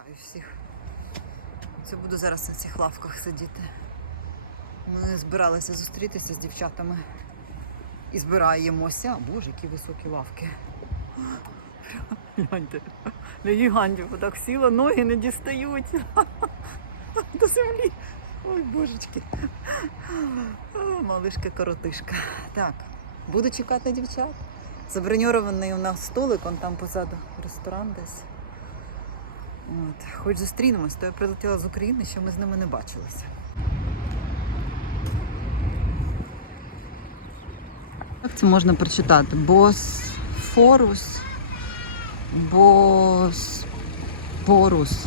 Вітаю всіх. Це буду зараз на цих лавках сидіти. Ми збиралися зустрітися з дівчатами і збираємося. Боже, які високі лавки. Гляньте, на гігантів так сіла, ноги не дістають до землі. Ой, божечки. Малишка коротишка. Так, буду чекати дівчат. Заброньований у нас столик, он там позаду ресторан десь. От. Хоч зустрінемось, то я прилетіла з України, що ми з ними не бачилися. Як це можна прочитати? Босфорус, Бос... Порус.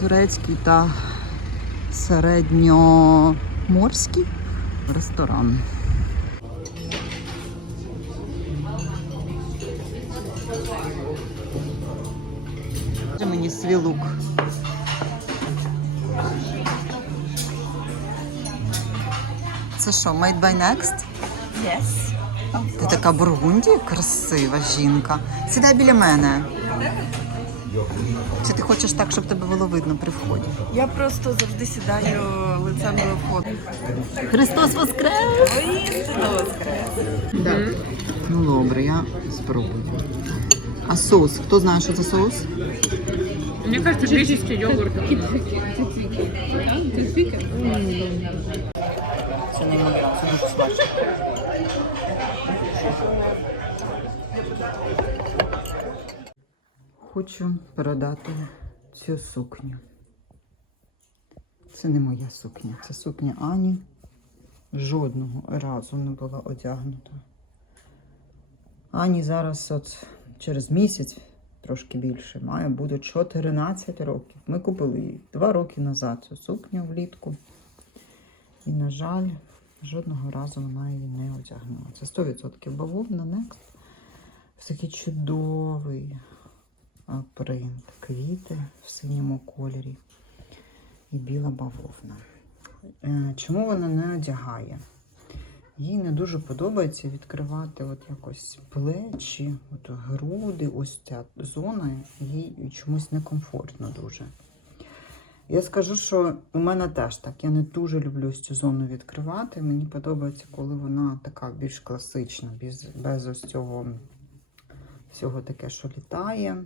Турецький та середньоморський ресторан. Свій лук. Це що, Made by Next? Yes. Ти така Бургундія, красива жінка. Сідай біля мене. Чи ти хочеш так, щоб тебе було видно при вході? Я просто завжди сідаю лицем до входу. Христос Воскрес! Воістину воскрес. Да. Ну добре, я спробую. А соус? Хто знає, що це соус? Мне кажется, греческий йогурт. Це неймовірно, це дуже смачно. Хочу передати цю сукню. Це не моя сукня, це сукня Ані. Жодного разу не була одягнута. Ані зараз от через місяць, трошки більше, має буде 14 років. Ми купили її 2 роки назад цю сукню влітку. І, на жаль, жодного разу вона її не одягнула. Це 100% бавовна Next. Ось такий чудовий принт. Квіти в синьому кольорі і біла бавовна. Е, Чому вона не одягає? Їй не дуже подобається відкривати от якось плечі, от груди, ось ця зона, їй чомусь некомфортно дуже. Я скажу, що у мене теж так. Я не дуже люблю цю зону відкривати. Мені подобається, коли вона така більш класична, без, без ось цього всього таке, що літає.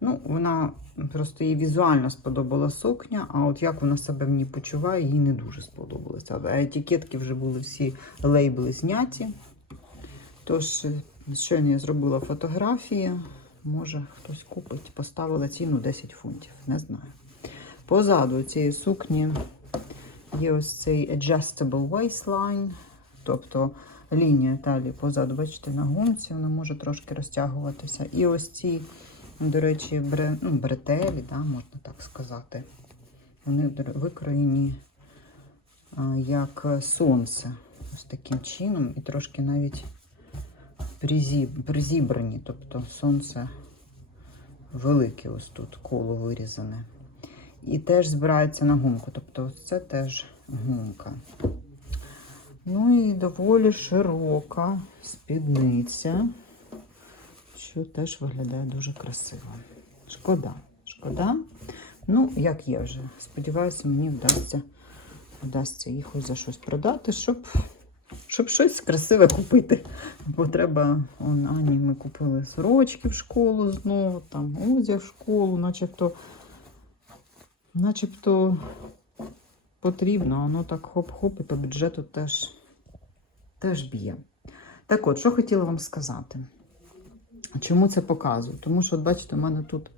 Ну, вона просто їй візуально сподобала сукня, а от як вона себе в ній почуває, їй не дуже сподобалося. А етикетки вже були всі лейбли зняті. Тож, щойно я зробила фотографії. Може, хтось купить, поставила ціну 10 фунтів, не знаю. Позаду цієї сукні є ось цей adjustable waistline, тобто лінія талії позаду, бачите, на гумці, вона може трошки розтягуватися. І ось ці, до речі, бре, ну, бретелі, да, можна так сказати. Вони викроєні а, як сонце. Ось таким чином, і трошки навіть призіб- призібрані, тобто сонце велике, ось тут коло вирізане. І теж збирається на гумку. Тобто це теж гумка. Ну і доволі широка спідниця, що теж виглядає дуже красиво. Шкода, шкода. Ну, як є вже. Сподіваюся, мені вдасться, вдасться їх за щось продати, щоб, щоб щось красиве купити. Бо треба, он, Ані, ми купили сорочки в школу знову, там одяг в школу, начебто начебто потрібно, воно так хоп-хоп і по бюджету теж, теж б'є. Так от, що хотіла вам сказати. Чому це показую? Тому що, от бачите, у мене тут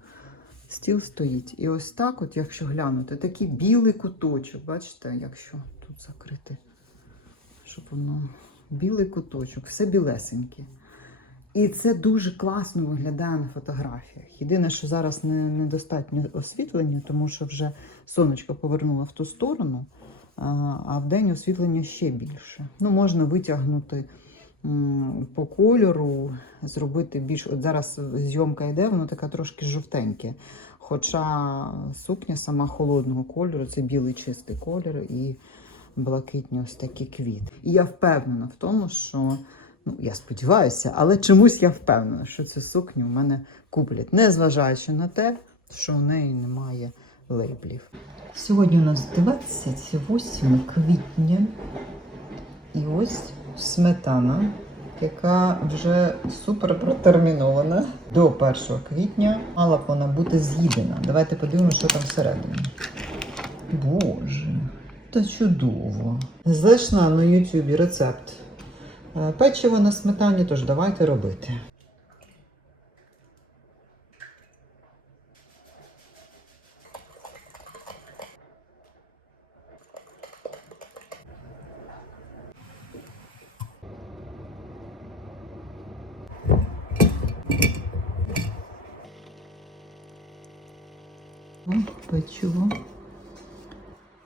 стіл стоїть. І ось так, от, якщо глянути, такий білий куточок, бачите, якщо тут закрити, щоб воно білий куточок, все білесеньке. І це дуже класно виглядає на фотографіях. Єдине, що зараз не, недостатньо освітлення, тому що вже сонечко повернуло в ту сторону, а, а вдень освітлення ще більше. Ну, можна витягнути по кольору, зробити більш. От зараз зйомка йде, воно таке трошки жовтеньке. Хоча сукня сама холодного кольору, це білий чистий колір і блакитні ось такі квіти. І я впевнена в тому, що Ну, я сподіваюся, але чомусь я впевнена, що цю сукню в мене куплять, незважаючи на те, що в неї немає лейблів. Сьогодні у нас 28 квітня. І ось сметана, яка вже супер протермінована. До 1 квітня мала б вона бути з'їдена. Давайте подивимося, що там всередині. Боже, та чудово. Знайшла на Ютубі рецепт печиво печива на сметані, тож давайте робити. Печиво.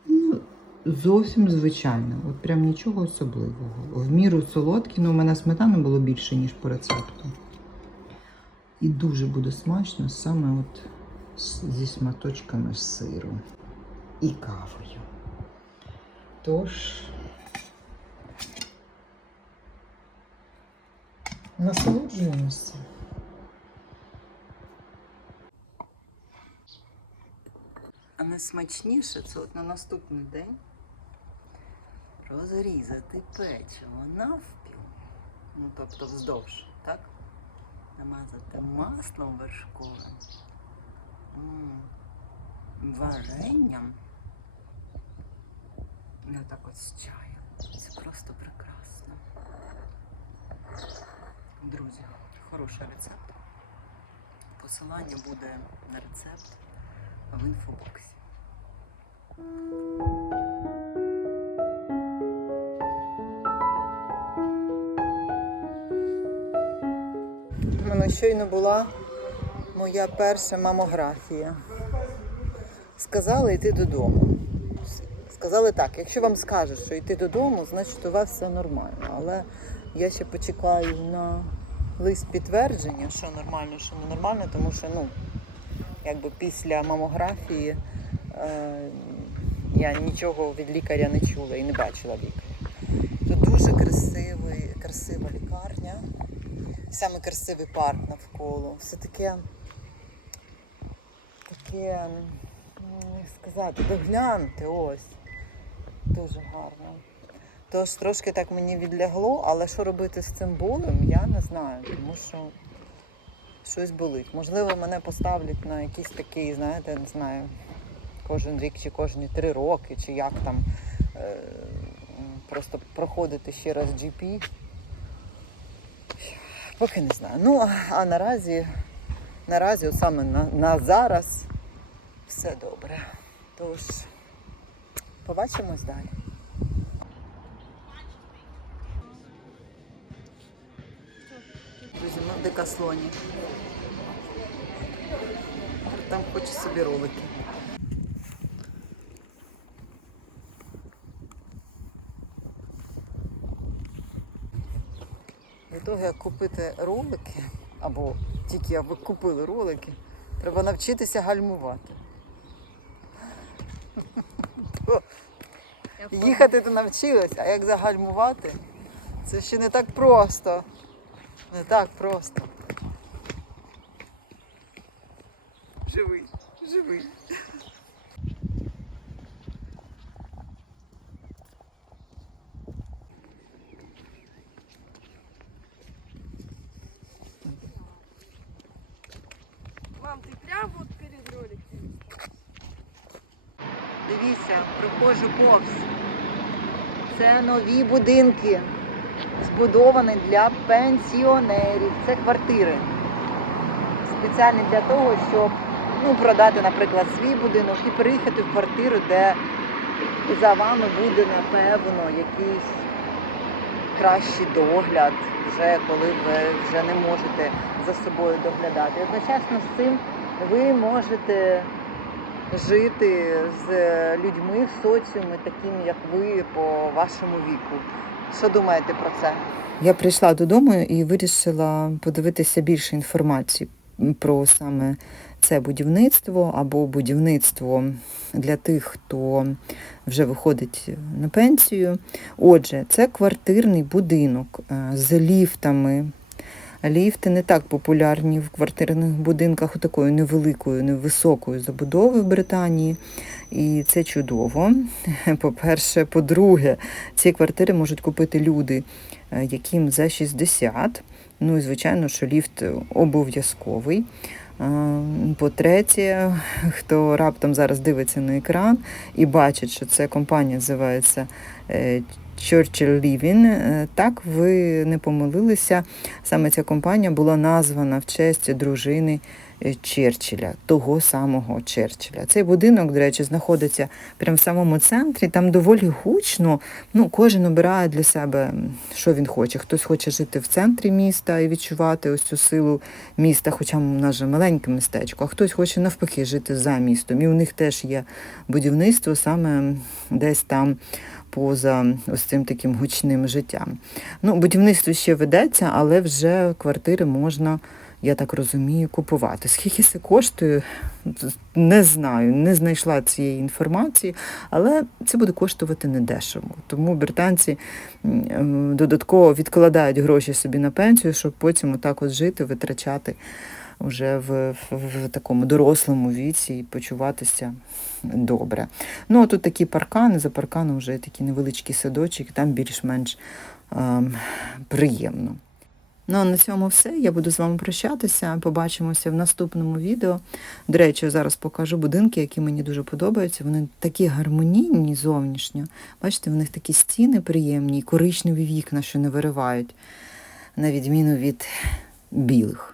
Ну, зовсім звичайне. От прям нічого особливого. В міру солодкі, ну у мене сметани було більше, ніж по рецепту. І дуже буде смачно саме от зі сматочками сиру і кавою. Тож. Насолоджуємося. А найсмачніше це от на наступний день розрізати печиво навпіл. Ну, тобто вздовж, так? Намазати маслом вершковим, варенням. І отак от з чаєм. Це просто прекрасно. Друзі, хороший рецепт. Посилання буде на рецепт в інфобоксі. Мене щойно була моя перша мамографія. Сказали йти додому. Сказали так, якщо вам скажуть, що йти додому, значить у вас все нормально. Але я ще почекаю на лист підтвердження, що нормально, що ненормально, тому що ну, якби після мамографії е, я нічого від лікаря не чула і не бачила лікаря. Тут дуже красивий, красива лікарня, саме красивий парк навколо. Все таке, таке, як сказати, догляньте ось. Дуже гарно. Тож трошки так мені відлягло, але що робити з цим болем, я не знаю, тому що щось болить. Можливо, мене поставлять на якийсь такий, знаєте, не знаю, кожен рік чи кожні три роки, чи як там е, просто проходити ще раз GP. Поки не знаю. Ну, а- наразі, наразі, саме на, на зараз, все добре. Тож, побачимось далі. Друзі, ми в дикаслоні. Там хоче собі ролики. Як купити ролики, або тільки аби купили ролики, треба навчитися гальмувати. Їхати ти навчилась, а як загальмувати, це ще не так просто. Не так просто. Живий, живий. Мам, ты прям вот перед роликом. Дивіться, приходжу повз. Це нові будинки, збудовані для пенсіонерів. Це квартири. Спеціальні для того, щоб ну, продати, наприклад, свій будинок і переїхати в квартиру, де за вами буде, напевно, якийсь кращий догляд, вже коли ви вже не можете за собою доглядати. Одночасно з цим ви можете жити з людьми в соціумі, такими як ви по вашому віку. Що думаєте про це? Я прийшла додому і вирішила подивитися більше інформації про саме це будівництво або будівництво для тих, хто вже виходить на пенсію. Отже, це квартирний будинок е, з ліфтами. Ліфти не так популярні в квартирних будинках такої невеликої, невисокої забудови в Британії. І це чудово. По-перше, по-друге, ці квартири можуть купити люди, е, яким за 60. Ну і звичайно, що ліфт обов'язковий. По-третє, хто раптом зараз дивиться на екран і бачить, що це компанія називається е, Churchill Living, е, так ви не помилилися. Саме ця компанія була названа в честь дружини е, Черчилля, того самого Черчилля. Цей будинок, до речі, знаходиться прямо в самому центрі. Там доволі гучно. Ну, кожен обирає для себе, що він хоче. Хтось хоче жити в центрі міста і відчувати ось цю силу міста, хоча в нас же маленьке містечко, а хтось хоче навпаки жити за містом. І у них теж є будівництво саме десь там поза ось цим таким гучним життям. Ну, будівництво ще ведеться, але вже квартири можна, я так розумію, купувати. Скільки це коштує, не знаю, не знайшла цієї інформації, але це буде коштувати недешево. Тому британці додатково відкладають гроші собі на пенсію, щоб потім отак от жити, витрачати вже в, в, в такому дорослому віці і почуватися добре. Ну, а тут такі паркани, за парканом вже такі невеличкі садочки, там більш-менш ем, приємно. Ну, а на цьому все. Я буду з вами прощатися. Побачимося в наступному відео. До речі, зараз покажу будинки, які мені дуже подобаються. Вони такі гармонійні зовнішньо. Бачите, в них такі стіни приємні, коричневі вікна, що не виривають, на відміну від білих.